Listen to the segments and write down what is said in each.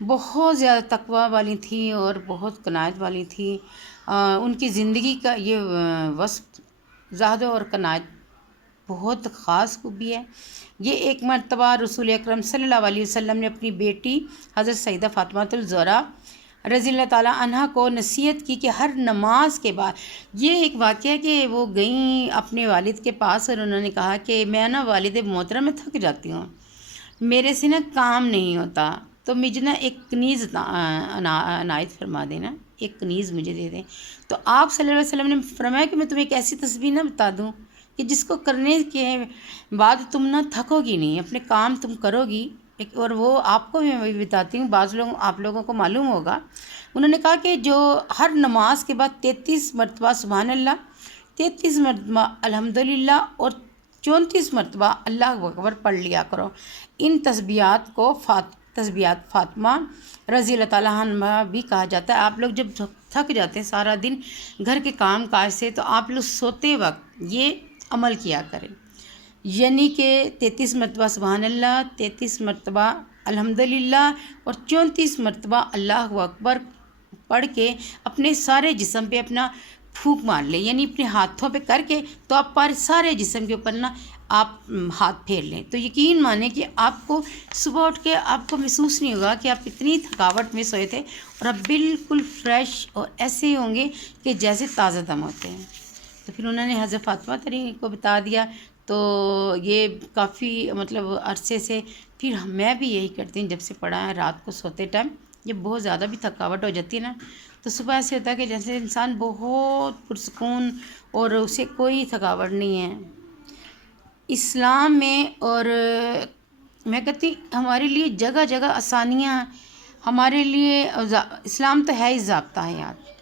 بہت زیادہ تقوی والی تھیں اور بہت قناعت والی تھیں۔ ان کی زندگی کا یہ وصف زہد اور قناعت بہت خاص خوبی ہے۔ یہ ایک مرتبہ رسول اکرم صلی اللہ علیہ وسلم نے اپنی بیٹی حضرت سیدہ فاطمہ الزہرا رضی اللہ تعالیٰ عنہ کو نصیحت کی کہ ہر نماز کے بعد، یہ ایک واقعہ ہے کہ وہ گئیں اپنے والد کے پاس اور انہوں نے کہا کہ میں نا والد محترم میں تھک جاتی ہوں، میرے سے نا کام نہیں ہوتا، تو مجھے نا ایک کنیز عنایت فرما دینا، ایک کنیز مجھے دے دیں۔ تو آپ صلی اللہ علیہ وسلم نے فرمایا کہ میں تمہیں ایک ایسی تسبیح نہ بتا دوں کہ جس کو کرنے کے بعد تم نہ تھکو گی نہیں، اپنے کام تم کرو گی۔ اور وہ آپ کو میں بتاتی ہوں، بعض لوگ آپ لوگوں کو معلوم ہوگا۔ انہوں نے کہا کہ جو ہر نماز کے بعد 33 مرتبہ سبحان اللہ، 33 مرتبہ الحمدللہ اور 34 مرتبہ اللہ اکبر پڑھ لیا کرو۔ ان تسبیحات کو تسبیحات فاطمہ رضی اللہ تعالیٰ عنہ بھی کہا جاتا ہے۔ آپ لوگ جب تھک جاتے ہیں سارا دن گھر کے کام کاج سے، تو آپ لوگ سوتے وقت یہ عمل کیا کریں، یعنی کہ 33 مرتبہ سبحان اللہ، 33 مرتبہ الحمدللہ اور 34 مرتبہ اللہ اکبر پڑھ کے اپنے سارے جسم پہ اپنا پھونک مار لیں، یعنی اپنے ہاتھوں پہ کر کے تو آپ پر سارے جسم کے اوپر نا آپ ہاتھ پھیر لیں، تو یقین مانیں کہ آپ کو صبح اٹھ کے آپ کو محسوس نہیں ہوگا کہ آپ اتنی تھکاوٹ میں سوئے تھے اور آپ بالکل فریش اور ایسے ہی ہوں گے کہ جیسے تازہ دم ہوتے ہیں۔ تو پھر انہوں نے حضرت فاطمہ کو بتا دیا، تو یہ کافی مطلب عرصے سے پھر میں بھی یہی کرتی ہوں، جب سے پڑھا ہے رات کو سوتے ٹائم جب بہت زیادہ بھی تھکاوٹ ہو جاتی ہے نا، تو صبح ایسے ہوتا ہے کہ جیسے انسان بہت پرسکون اور اسے کوئی تھکاوٹ نہیں ہے۔ اسلام میں اور میں کہتی ہمارے لیے جگہ جگہ آسانیاں، ہمارے لیے اسلام تو ہے ہی ضابطہ حیات،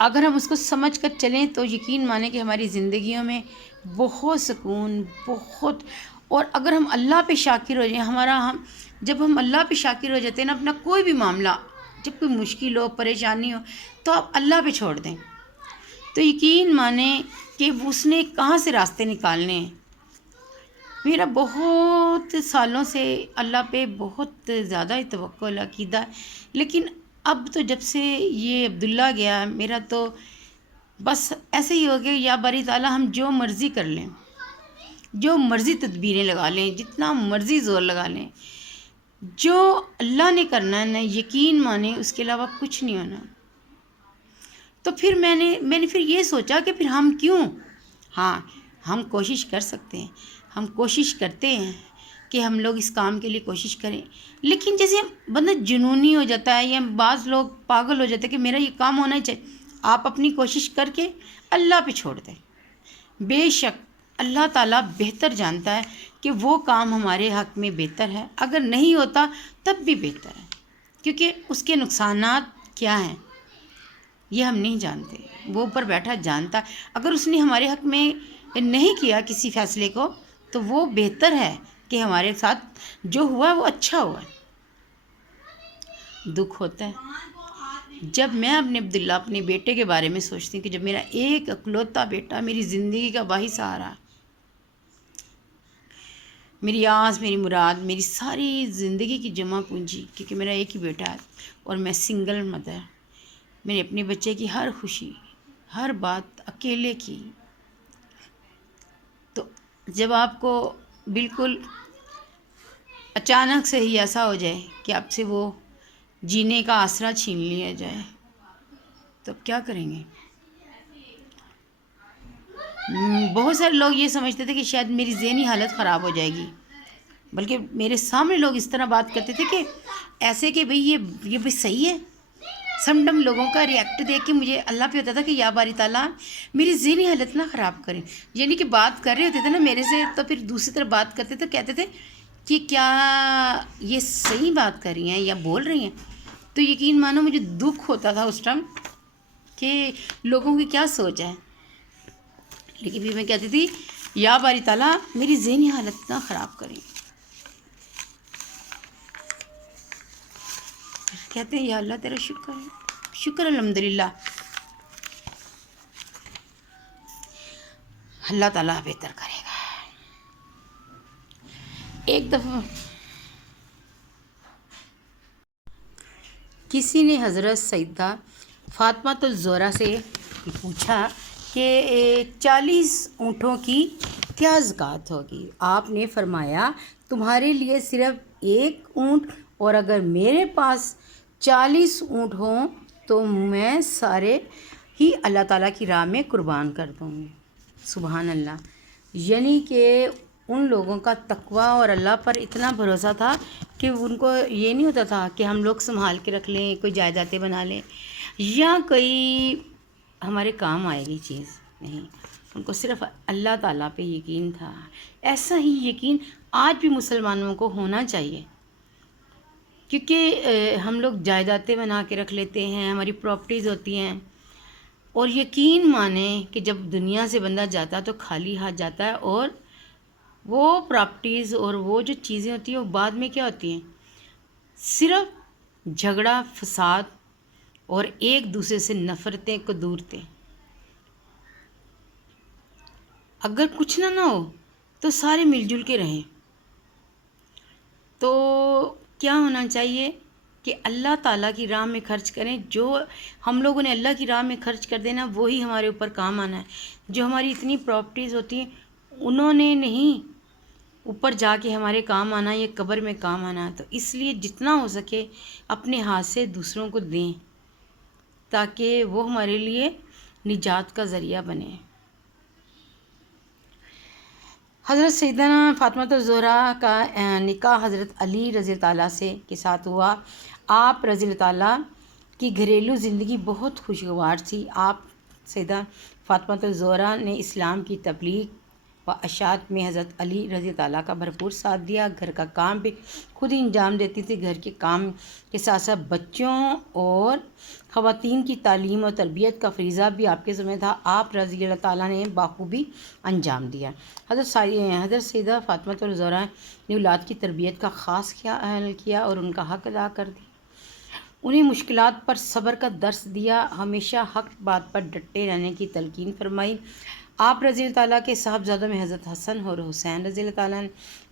اگر ہم اس کو سمجھ کر چلیں تو یقین مانیں کہ ہماری زندگیوں میں بہت سکون، بہت، اور اگر ہم اللہ پہ شاکر ہو جائیں، جب ہم اللہ پہ شاکر ہو جاتے ہیں نا، اپنا کوئی بھی معاملہ، جب کوئی مشکل ہو، پریشانی ہو، تو آپ اللہ پہ چھوڑ دیں، تو یقین مانیں کہ اس نے کہاں سے راستے نکالنے ہیں۔ میرا بہت سالوں سے اللہ پہ بہت زیادہ ہی توکل عقیدہ ہے، لیکن اب تو جب سے یہ عبداللہ گیا میرا تو بس ایسے ہی ہو گیا، یا باری تعالیٰ ہم جو مرضی کر لیں، جو مرضی تدبیریں لگا لیں، جتنا مرضی زور لگا لیں، جو اللہ نے کرنا ہے نا، یقین مانیں اس کے علاوہ کچھ نہیں ہونا۔ تو پھر میں نے پھر یہ سوچا کہ پھر ہم کیوں، ہاں ہم کوشش کر سکتے ہیں، ہم کوشش کرتے ہیں کہ ہم لوگ اس کام کے لیے کوشش کریں، لیکن جیسے بندہ جنونی ہو جاتا ہے یا بعض لوگ پاگل ہو جاتے ہیں کہ میرا یہ کام ہونا ہی چاہیے، آپ اپنی کوشش کر کے اللہ پہ چھوڑ دیں، بے شک اللہ تعالیٰ بہتر جانتا ہے کہ وہ کام ہمارے حق میں بہتر ہے، اگر نہیں ہوتا تب بھی بہتر ہے، کیونکہ اس کے نقصانات کیا ہیں یہ ہم نہیں جانتے، وہ اوپر بیٹھا جانتا ہے۔ اگر اس نے ہمارے حق میں نہیں کیا کسی فیصلے کو تو وہ بہتر ہے کہ ہمارے ساتھ جو ہوا وہ اچھا ہوا ہے۔ دکھ ہوتا ہے جب میں اپنے عبداللہ اپنے بیٹے کے بارے میں سوچتی ہوں کہ جب میرا ایک اکلوتا بیٹا میری زندگی کا واحد سہارا، میری آس، میری مراد، میری ساری زندگی کی جمع پونجی، کیونکہ میرا ایک ہی بیٹا ہے اور میں سنگل مدر، میں نے اپنے بچے کی ہر خوشی، ہر بات اکیلے کی، تو جب آپ کو بالکل اچانک سے ہی ایسا ہو جائے کہ آپ سے وہ جینے کا آسرا چھین لیا جائے تو اب کیا کریں گے؟ بہت سارے لوگ یہ سمجھتے تھے کہ شاید میری ذہنی حالت خراب ہو جائے گی، بلکہ میرے سامنے لوگ اس طرح بات کرتے تھے کہ ایسے کہ بھئی یہ بھئی صحیح ہے۔ سم ڈم لوگوں کا ریئیکٹ دیکھ کے مجھے اللہ پہ ہوتا تھا کہ یا باری تعالیٰ میری ذہنی حالت نہ خراب کریں، یعنی کہ بات کر رہے ہوتے تھے نا میرے سے، تو پھر دوسری طرف بات کرتے تو کہتے تھے کہ کیا یہ صحیح بات کر رہی ہیں یا بول رہی ہیں، تو یقین مانو مجھے دکھ ہوتا تھا اس ٹائم کہ لوگوں کی کیا سوچ ہے، لیکن پھر میں کہتی تھی یا باری تعالیٰ میری ذہنی حالت نہ خراب کریں، کہتے ہیں یا اللہ تیرا شکر ہے، شکر الحمدللہ، اللہ تعالیٰ بہتر کرے گا۔ ایک دفعہ کسی نے حضرت سیدہ فاطمۃ الزہرا سے پوچھا کہ 40 اونٹوں کی کیا زکوٰۃ ہوگی؟ آپ نے فرمایا تمہارے لیے صرف 1 اونٹ، اور اگر میرے پاس 40 اونٹ ہوں تو میں سارے ہی اللہ تعالیٰ کی راہ میں قربان کر دوں گی۔ سبحان اللہ۔ یعنی کہ ان لوگوں کا تقویٰ اور اللہ پر اتنا بھروسہ تھا کہ ان کو یہ نہیں ہوتا تھا کہ ہم لوگ سنبھال کے رکھ لیں، کوئی جائیدادیں بنا لیں یا کوئی ہمارے کام آئے گی چیز، نہیں، ان کو صرف اللہ تعالیٰ پہ یقین تھا۔ ایسا ہی یقین آج بھی مسلمانوں کو ہونا چاہیے، کیونکہ ہم لوگ جائیدادیں بنا کے رکھ لیتے ہیں، ہماری پراپرٹیز ہوتی ہیں، اور یقین مانیں کہ جب دنیا سے بندہ جاتا ہے تو خالی ہاتھ جاتا ہے، اور وہ پراپرٹیز اور وہ جو چیزیں ہوتی ہیں وہ بعد میں کیا ہوتی ہیں؟ صرف جھگڑا، فساد اور ایک دوسرے سے نفرتیں کو دورتے۔ اگر کچھ نہ ہو تو سارے مل جل کے رہیں۔ تو کیا ہونا چاہیے کہ اللہ تعالیٰ کی راہ میں خرچ کریں۔ جو ہم لوگوں نے اللہ کی راہ میں خرچ کر دینا وہی ہمارے اوپر کام آنا ہے۔ جو ہماری اتنی پراپرٹیز ہوتی ہیں انہوں نے نہیں اوپر جا کے ہمارے کام آنا یا قبر میں کام آنا ہے۔ تو اس لیے جتنا ہو سکے اپنے ہاتھ سے دوسروں کو دیں تاکہ وہ ہمارے لیے نجات کا ذریعہ بنے۔ حضرت سیدنا فاطمۃ الزہرا کا نکاح حضرت علی رضی اللہ تعالیٰ کے ساتھ ہوا۔ آپ رضی اللہ تعالیٰ کی گھریلو زندگی بہت خوشگوار تھی۔ آپ سیدہ فاطمۃ الزہرا نے اسلام کی تبلیغ و اشاعت میں حضرت علی رضی اللہ تعالیٰ کا بھرپور ساتھ دیا۔ گھر کا کام بھی خود ہی انجام دیتی تھی۔ گھر کے کام کے ساتھ ساتھ بچوں اور خواتین کی تعلیم اور تربیت کا فریضہ بھی آپ کے ذمہ تھا۔ آپ رضی اللہ تعالیٰ نے بخوبی انجام دیا۔ حضرت سیدہ فاطمۃ الزہرا نے اولاد کی تربیت کا خاص خیال کیا اور ان کا حق ادا کر دیا۔ انہیں مشکلات پر صبر کا درس دیا، ہمیشہ حق بات پر ڈٹے رہنے کی تلقین فرمائی۔ آپ رضی اللہ تعالیٰ کے صاحبزادوں میں حضرت حسن اور حسین رضی اللہ تعالیٰ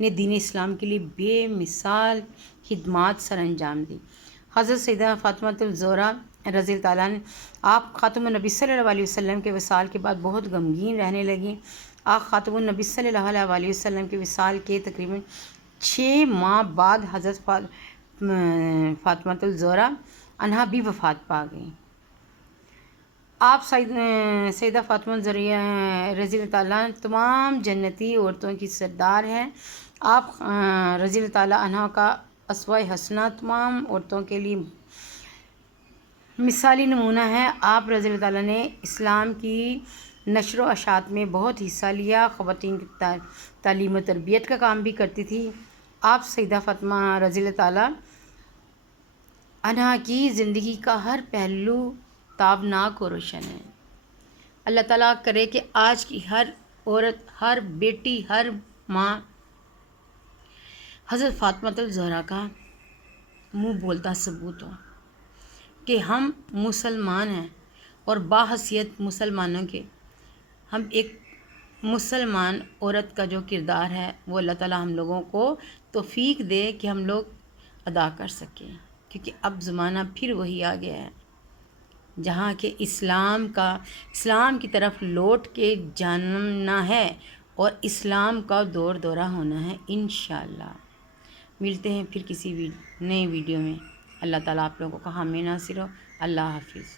نے دین اسلام کے لیے بے مثال خدمات سر انجام دی۔ حضرت سیدہ فاطمۃ الزہرا رضی اللہ تعالیٰ آپ خاتم النبی صلی اللہ علیہ وسلم کے وصال کے بعد بہت غمگین رہنے لگیں۔ آپ خاتم النبی صلی اللہ علیہ وسلم کے وصال کے تقریباً 6 ماہ بعد حضرت فاطمۃ الزہرا عنہا بھی وفات پا گئیں۔ آپ سیدہ فاطمہ رضی اللہ تعالیٰ تمام جنتی عورتوں کی سردار ہیں۔ آپ رضی اللہ تعالیٰ عنہ کا اسوہ حسنہ تمام عورتوں کے لیے مثالی نمونہ ہے۔ آپ رضی اللہ تعالیٰ نے اسلام کی نشر و اشاعت میں بہت حصہ لیا، خواتین کی تعلیم و تربیت کا کام بھی کرتی تھی۔ آپ سیدہ فاطمہ رضی اللہ تعالیٰ عنہا کی زندگی کا ہر پہلو تابناک اور روشن ہے۔ اللہ تعالیٰ کرے کہ آج کی ہر عورت، ہر بیٹی، ہر ماں حضرت فاطمۃ الزہرا کا منہ بولتا ثبوت ہو کہ ہم مسلمان ہیں، اور باحثیت مسلمانوں کے ہم ایک مسلمان عورت کا جو کردار ہے وہ اللہ تعالیٰ ہم لوگوں کو توفیق دے کہ ہم لوگ ادا کر سکیں، کیونکہ اب زمانہ پھر وہی آ گیا ہے جہاں کہ اسلام کی طرف لوٹ کے جاننا ہے اور اسلام کا دور دورہ ہونا ہے انشاءاللہ۔ ملتے ہیں پھر کسی نئے ویڈیو میں۔ اللہ تعالیٰ آپ لوگوں کو حامی ناصر ہو۔ اللہ حافظ۔